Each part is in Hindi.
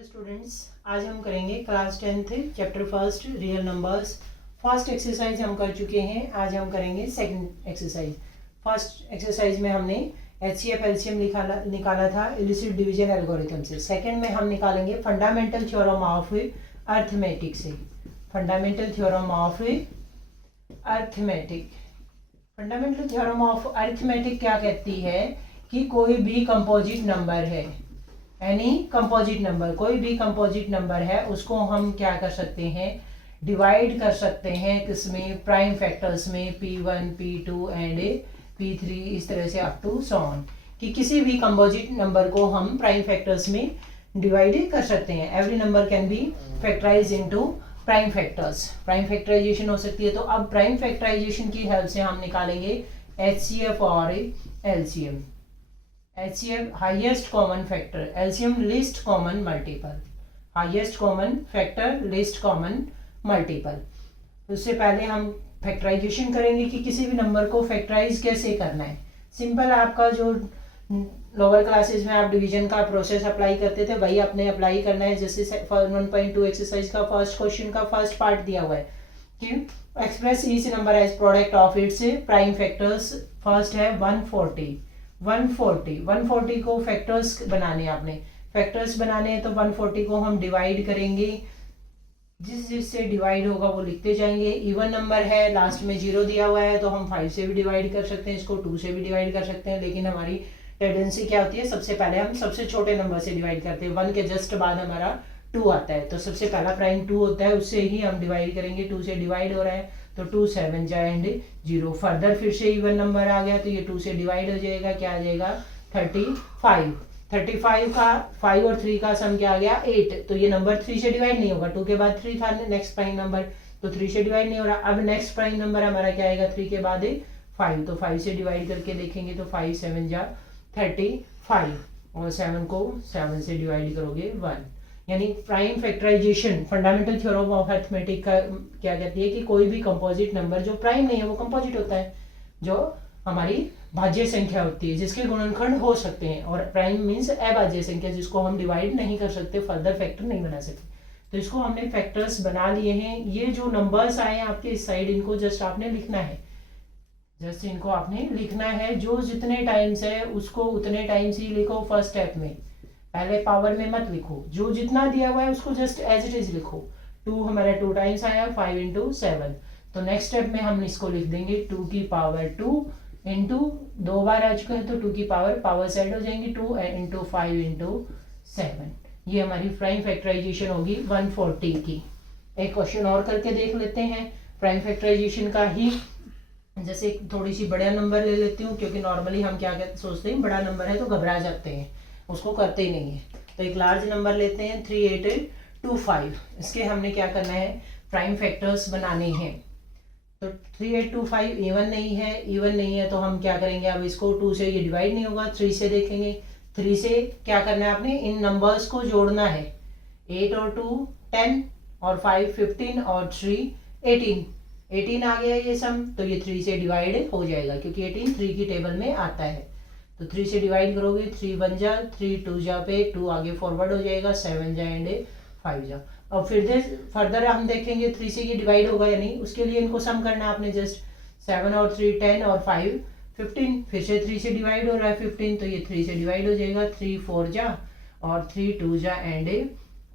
हेलो स्टूडेंट्स, आज हम करेंगे class 10th chapter first real numbers. First exercise हम कर चुके हैं, आज हम करेंगे सेकंड एक्सरसाइज। फर्स्ट एक्सरसाइज में हमने एचसीएफ एलसीएम निकाला था इलिसिट डिवीजन एल्गोरिथम से। सेकंड में हम निकालेंगे फंडामेंटल थ्योरम ऑफ अर्थमेटिक से। Fundamental theorem of arithmetic. Fundamental theorem of arithmetic क्या कहती है कि कोई भी कंपोजिट नंबर है, एनी कंपोजिट नंबर, कोई भी कंपोजिट नंबर है उसको हम क्या कर सकते हैं, डिवाइड कर सकते हैं किसमें, प्राइम फैक्टर्स में, P1 P2 एंड P3, इस तरह से अप टू सो ऑन, कि किसी भी कंपोजिट नंबर को हम प्राइम फैक्टर्स में डिवाइड कर सकते हैं। Every number can be factorise into prime factors. Prime factorisation हो सकती है। तो अब प्राइम फैक्टराइजेशन की हेल्प से हम निकालेंगे HCF और LCM। HCF highest common factor, LCM least common multiple. Highest common factor, least common multiple. उससे पहले हम फैक्टराइजेशन करेंगे कि किसी भी नंबर को फैक्टराइज कैसे करना है। सिंपल, आपका जो लोअर क्लासेस में आप डिवीजन का प्रोसेस अप्लाई करते थे वही आपने अप्लाई करना है। जैसे 1.2 एक्सरसाइज का फर्स्ट क्वेश्चन का फर्स्ट पार्ट दिया हुआ है कि express each number as product of its prime factors. First है 140 को फैक्टर्स बनाने, आपने फैक्टर्स बनाने हैं तो 140 को हम डिवाइड करेंगे। जिससे डिवाइड होगा वो लिखते जाएंगे। इवन नंबर है, लास्ट में 0 दिया हुआ है तो हम 5 से भी डिवाइड कर सकते हैं, इसको 2 से भी डिवाइड कर सकते हैं। लेकिन हमारी टेंडेंसी क्या होती है, सबसे पहले हम सबसे छोटे नंबर से डिवाइड करते हैं। 1 के जस्ट बाद हमारा 2 आता है, तो सबसे पहला प्राइम 2 होता है, उससे ही हम डिवाइड करेंगे। 2 से डिवाइड हो रहा है तो 2 7 जा एंड 0। फर्दर फिर से इवन नंबर आ गया तो ये 2 से डिवाइड हो जाएगा, क्या आ जाएगा 35 का 5 और 3 का सम क्या आ गया 8। तो ये नंबर 3 से डिवाइड नहीं होगा। 2 के बाद 3 था नेक्स्ट प्राइम नंबर, तो 3 से डिवाइड नहीं हो रहा। अब नेक्स्ट प्राइम नंबर हमारा क्या आएगा 3 के बाद 5, तो 5 से डिवाइड करके देखेंगे तो 5 7 जा 35 और 7 को 7 से डिवाइड करोगे 1। यानी prime factorisation fundamental theorem of arithmetic का क्या कहती है कि कोई भी कंपोजिट नंबर जो प्राइम नहीं है वो कंपोजिट होता है, जो हमारी भाज्य संख्या होती है, जिसके गुणनखंड हो सकते हैं। और प्राइम मीन्स अभाज्य संख्या, जिसको हम डिवाइड नहीं कर सकते, फर्दर फैक्टर नहीं बना सकते। तो इसको हमने फैक्टर्स बना लिए हैं। ये जो नंबर्स आए हैं आपके इस साइड, इनको जस्ट आपने लिखना है, जस्ट इनको आपने लिखना है। जो जितने टाइम्स है उसको उतने टाइम्स ही लिखो फर्स्ट स्टेप में, पहले पावर में मत लिखो। जो जितना दिया हुआ है उसको जस्ट एज इट इज लिखो। 2 हमारा 2 टाइम्स आया, 5 into 7। तो नेक्स्ट स्टेप में हम इसको लिख देंगे 2 की पावर 2 इंटू 2 बार आ चुका है तो 2 की पावर साइड हो जाएंगी 2 इंटू 5 into 7। ये हमारी प्राइम फैक्टराइजेशन होगी 140 की। एक क्वेश्चन और करके देख लेते हैं प्राइम फैक्टराइजेशन का ही। जैसे थोड़ी सी बड़ा नंबर ले लेती हूँ, क्योंकि नॉर्मली हम क्या सोचते हैं बड़ा नंबर है तो घबरा जाते हैं, उसको करते ही नहीं है। तो एक लार्ज नंबर लेते हैं 3825। इसके हमने क्या करना है, प्राइम फैक्टर्स बनाने हैं। तो 3825 इवन नहीं है तो हम क्या करेंगे, अब इसको 2 से ये डिवाइड नहीं होगा, 3 से देखेंगे। 3 से क्या करना है आपने, इन नंबर्स को जोड़ना है। 8 और 2 10 और 5 15 और 3 18 आ गया ये सम, तो ये 3 से डिवाइड हो जाएगा क्योंकि 18 3 की टेबल में आता है। तो 3 से डिवाइड करोगे, 3 1 जा 3 2 जा पे 2 आगे फॉरवर्ड हो जाएगा, 7 जा एंड 5 जा। और फिर फर्दर हम देखेंगे 3 से ये डिवाइड होगा या नहीं, उसके लिए इनको सम करना है आपने। जस्ट 7 और 3 10 और 5 15। फिर से 3 से डिवाइड हो रहा है 15, तो ये 3 से डिवाइड हो जाएगा, 3 4 जा और 3 2 जा एंड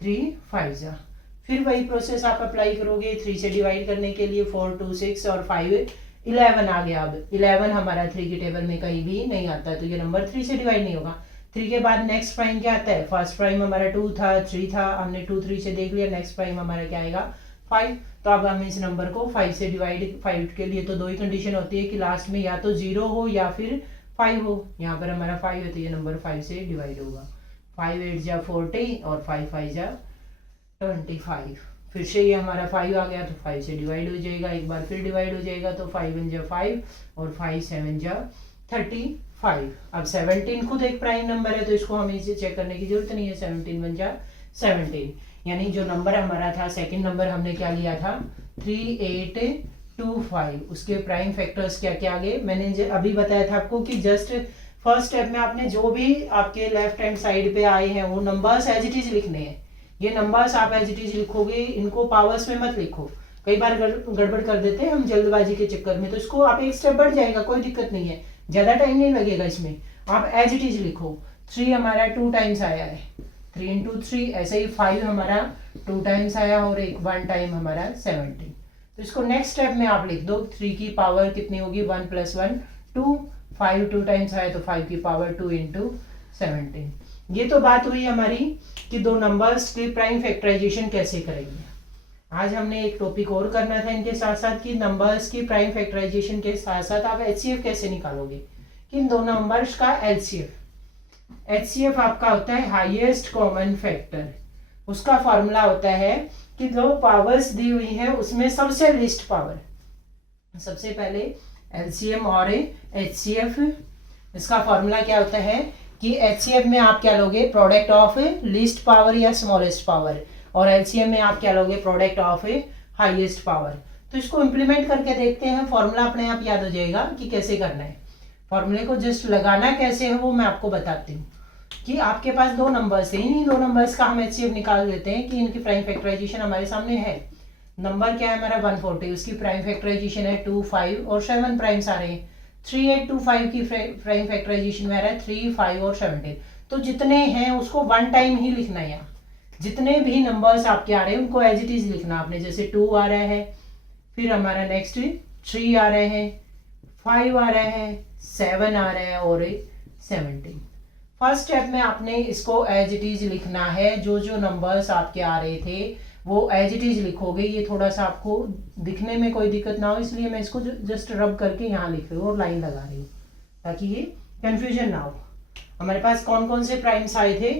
3 5 जा। फिर वही प्रोसेस आप अप्लाई करोगे 3 से डिवाइड करने के लिए। 4 2 6 और 5 11 आ गया। अब 11 हमारा 3 की टेबल में कहीं भी नहीं आता है, तो ये नंबर 3 से डिवाइड नहीं होगा। 3 के बाद नेक्स्ट प्राइम क्या आता है, फर्स्ट प्राइम हमारा 2 था, 3 था, हमने 2 3 से देख लिया। नेक्स्ट प्राइम हमारा क्या आएगा 5। तो अब हम इस नंबर को 5 से डिवाइड, 5 के लिए तो 2 ही कंडीशन होती है कि लास्ट में या तो 0 हो या फिर 5 हो। यहाँ पर हमारा 5 है तो ये नंबर 5 से डिवाइड होगा। 5 8 जा 40 और 5 5 जा 25। फिर से ये हमारा 5 आ गया तो 5 से डिवाइड हो जाएगा, एक बार फिर डिवाइड हो जाएगा तो 5 1 जा 5 और 5 7 जा 35। अब 17 खुद एक प्राइम नंबर है तो इसको हमें इसे चेक करने की जरूरत नहीं है। 17 1 जा 17। यानी जो नंबर हमारा था, सेकंड नंबर हमने क्या लिया था 3825, उसके प्राइम फैक्टर्स क्या क्या आ गए। मैंने अभी बताया था आपको कि जस्ट फर्स्ट स्टेप में आपने जो भी आपके लेफ्ट हैंड साइड पे आए हैं वो नंबर्स एज इट इज लिखने हैं। ये नंबर्स आप एज इट इज लिखोगे, इनको पावर्स में मत लिखो, कई बार गड़बड़ कर देते हैं हम जल्दबाजी के चक्कर में, तो इसको आप एक स्टेप बढ़ जाएगा, कोई दिक्कत नहीं है, ज़्यादा टाइम नहीं लगेगा इसमें, आप एज इट इज लिखो। 3 हमारा 2 टाइम्स आया है, 3 इंटू 3, ऐसे ही 5 हमारा 2 टाइम्स आया और 1 टाइम हमारा 17। तो इसको नेक्स्ट स्टेप में आप लिख दो, 3 की पावर कितनी होगी 1 + 1 2, 5 2 टाइम्स आया तो 5 की पावर 2 इंटू 17। ये तो बात हुई हमारी कि दो नंबर्स की प्राइम फैक्टराइजेशन कैसे करेंगे। आज हमने एक टॉपिक और करना था इनके साथ साथ कि नंबर्स की प्राइम फैक्टराइजेशन के साथ साथ आप एचसीएफ कैसे निकालोगे, कि इन दोनों नंबर्स का एचसीएफ आपका होता है हाईएस्ट कॉमन फैक्टर। उसका फॉर्मूला होता है कि जो पावर्स दी हुई है उसमें सबसे लीस्ट पावर, सबसे पहले एलसीएम और एचसीएफ। इसका फॉर्मूला क्या होता है कि एचसीएफ में आप क्या लोगे, प्रोडक्ट ऑफ लीस्ट पावर या स्मॉलेस्ट पावर, और एलसीएम में आप क्या लोगे, प्रोडक्ट ऑफ हाईएस्ट पावर। तो इसको इम्प्लीमेंट करके देखते हैं, फॉर्मूला अपने आप याद हो जाएगा कि कैसे करना है। फॉर्मूले को जस्ट लगाना कैसे है वो मैं आपको बताती हूँ। कि आपके पास दो नंबर्स हैं, इन्हीं दो नंबर्स का हम एचसीएफ निकाल देते हैं कि इनकी प्राइम फैक्टराइजेशन हमारे सामने है। नंबर क्या है हमारा 140, उसकी प्राइम फैक्टराइजेशन है 2 5 और 7 प्राइम्स आ रहे हैं। 3 8 2 5 की प्राइम फैक्टराइजेशन में आ रहा है 3 5 और 17। तो जितने हैं उसको 1 टाइम ही लिखना है। यहाँ जितने भी नंबर्स आपके आ रहे हैं उनको एज इट इज लिखना आपने। जैसे 2 आ रहा है, फिर हमारा नेक्स्ट 3 आ रहे हैं, 5 आ रहा है, 7 आ रहा है और 17। फर्स्ट स्टेप में आपने इसको एज इट इज लिखना है। जो जो नंबर्स आपके आ रहे थे वो एज इट इज लिखोगे। ये थोड़ा सा आपको दिखने में कोई दिक्कत ना हो, इसलिए मैं इसको जस्ट रब करके यहाँ लिख रही हूँ और लाइन लगा रही हूँ ताकि ये कंफ्यूजन ना हो। हमारे पास कौन कौन से प्राइम्स आए थे,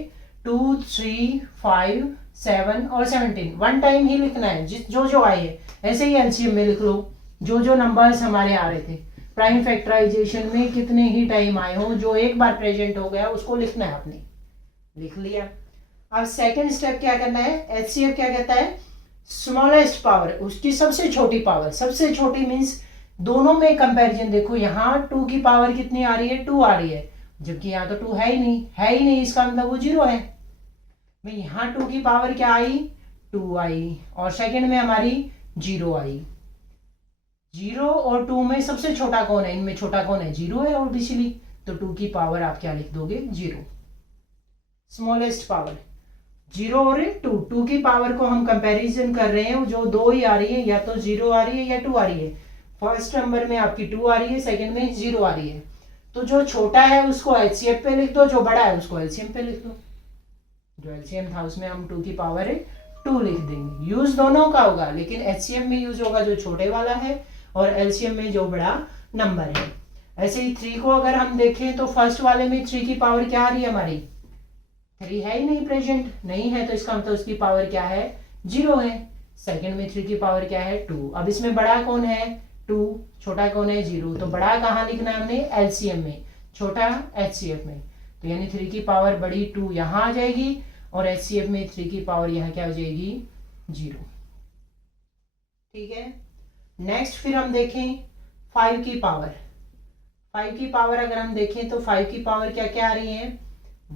2 3 5 7 और 17। 1 टाइम ही लिखना है जो जो आए है। ऐसे ही एलसीएम में लिख लो जो जो नंबर्स हमारे आ रहे थे। प्राइम फैक्टराइजेशन में कितने ही टाइम आए हो, जो एक बार प्रेजेंट हो गया उसको लिखना है आपने। लिख लिया। अब सेकंड स्टेप क्या करना है, एचसीएफ क्या कहता है, स्मॉलेस्ट पावर, उसकी सबसे छोटी पावर। सबसे छोटी मीन्स दोनों में कंपैरिजन देखो, यहाँ 2 की पावर कितनी आ रही है, 2 आ रही है, जबकि यहाँ तो 2 है ही नहीं, इसका मतलब वो 0 है। मैं यहाँ 2 की पावर क्या आई, 2 आई, और सेकंड में हमारी 0 आई। 0 और 2 में सबसे छोटा कौन है, इनमें छोटा कौन है, 0 है ऑब्वियसली। तो 2 की पावर आप क्या लिख दोगे, 0। स्मॉलेस्ट पावर 0 और 2 की पावर को हम कंपैरिजन कर रहे हैं, जो 2 ही आ रही है, या तो 0 आ रही है या 2 आ रही है। फर्स्ट नंबर में आपकी 2 आ रही है, सेकंड में 0 आ रही है। तो जो छोटा है उसको एचसीएफ पे लिख दो, जो बड़ा है उसको एलसीएम पे लिख दो। जो एलसीएम था उसमें हम 2 की पावर 2 लिख देंगे। यूज दोनों का होगा, लेकिन एचसीएफ में यूज होगा जो छोटे वाला है और एलसीएम में जो बड़ा नंबर है। ऐसे ही 3 को अगर हम देखें तो फर्स्ट वाले में 3 की पावर क्या आ रही है हमारी, 3 है ही नहीं, प्रेजेंट नहीं है, तो इसका मतलब उसकी पावर क्या है, 0 है। सेकंड में 3 की पावर क्या है, 2। अब इसमें बड़ा कौन है, 2, छोटा कौन है, 0। तो बड़ा कहाँ लिखना है हमने, एलसीएम में, छोटा एचसीएफ में। तो यानी 3 की पावर बड़ी 2 यहाँ आ जाएगी और एचसीएफ में 3 की पावर यहाँ क्या हो जाएगी, 0। ठीक है। नेक्स्ट फिर हम देखें 5 की पावर। 5 की पावर अगर हम देखें तो 5 की पावर क्या क्या आ रही है,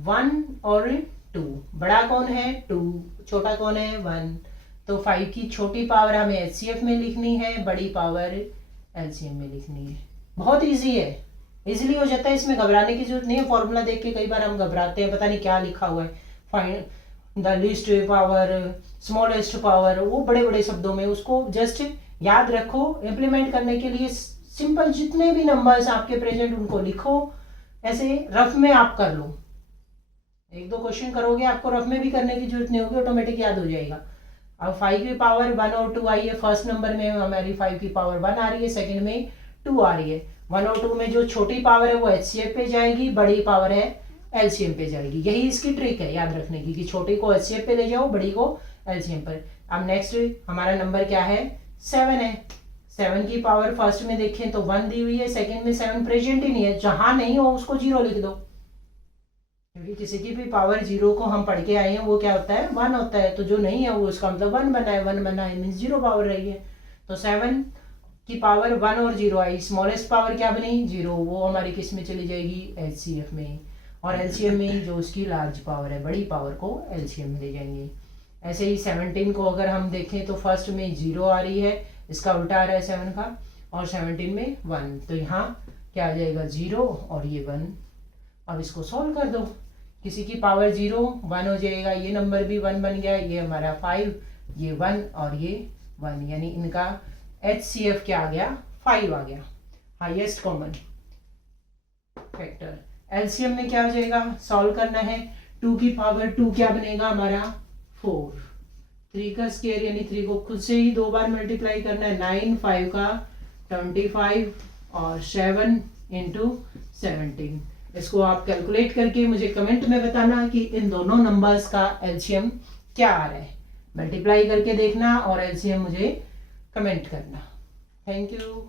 1 और 2। बड़ा कौन है, 2, छोटा कौन है, 1। तो 5 की छोटी पावर हमें एचसीएफ में लिखनी है, बड़ी पावर एलसीएम में लिखनी है। बहुत इजी है, इजीली हो जाता है, इसमें घबराने की जरूरत नहीं है। फॉर्मूला देख के कई बार हम घबराते हैं, पता नहीं क्या लिखा हुआ है, find the least power, smallest power, वो बड़े बड़े शब्दों में। उसको जस्ट याद रखो, इम्प्लीमेंट करने के लिए सिंपल जितने भी नंबर्स आपके प्रेजेंट उनको लिखो, ऐसे रफ में आप कर लो। 1-2 क्वेश्चन करोगे, आपको रफ में भी करने की जरूरत नहीं होगी, ऑटोमेटिक याद हो जाएगा। अब 5 की पावर 1 और 2 आई है। फर्स्ट नंबर में हमारी 5 की पावर 1 आ रही है, सेकंड में 2 आ रही है। 1 और 2 में जो छोटी पावर है वो एचसीएफ पे जाएगी, बड़ी पावर है एलसीएम पे जाएगी। यही इसकी ट्रिक है याद रखने की, कि छोटी को एचसीएफ पे ले जाओ, बड़ी को एलसीएम पर। अब नेक्स्ट हमारा नंबर क्या है, 7 है। 7 की पावर फर्स्ट में देखें तो 1 दी हुई है, सेकंड में 7 प्रेजेंट ही नहीं है, जहां नहीं हो उसको 0 लिख दो, क्योंकि किसी की भी पावर 0 को हम पढ़ के आए हैं वो क्या होता है, 1 होता है। तो जो नहीं है वो उसका मतलब 1 बना है, 1 बना है मीन्स 0 पावर रही है। तो 7 की पावर 1 और 0 आई, स्मॉलेस्ट पावर क्या बनी, 0। वो हमारी किस में चली जाएगी, एचसीएफ में। और एलसीएम में जो उसकी लार्ज पावर है, बड़ी पावर को एलसीएम में ले जाएंगे। ऐसे ही 17 को अगर हम देखें तो फर्स्ट में 0 आ रही है, इसका उल्टा आ रहा है 7 का, और 17 में 1, तो यहाँ क्या आ जाएगा 0 और ये 1। अब इसको सॉल्व कर दो, किसी की पावर 0 1 हो जाएगा, ये नंबर भी 1 बन गया, ये हमारा 5, ये 1 और ये 1, यानी इनका HCF क्या आ गया 5 आ गया, हाईएस्ट कॉमन फैक्टर। एलसीएम में क्या हो जाएगा, सॉल्व करना है, 2 की पावर 2 क्या बनेगा हमारा 4, 3 का स्क्वायर यानी 3 को खुद से ही 2 बार मल्टीप्लाई करना है, 9, 5 का 25 और 7 इंटू 17। इसको आप कैलकुलेट करके मुझे कमेंट में बताना कि इन दोनों नंबर्स का एलसीएम क्या आ रहा है, मल्टीप्लाई करके देखना और एलसीएम मुझे कमेंट करना। Thank you.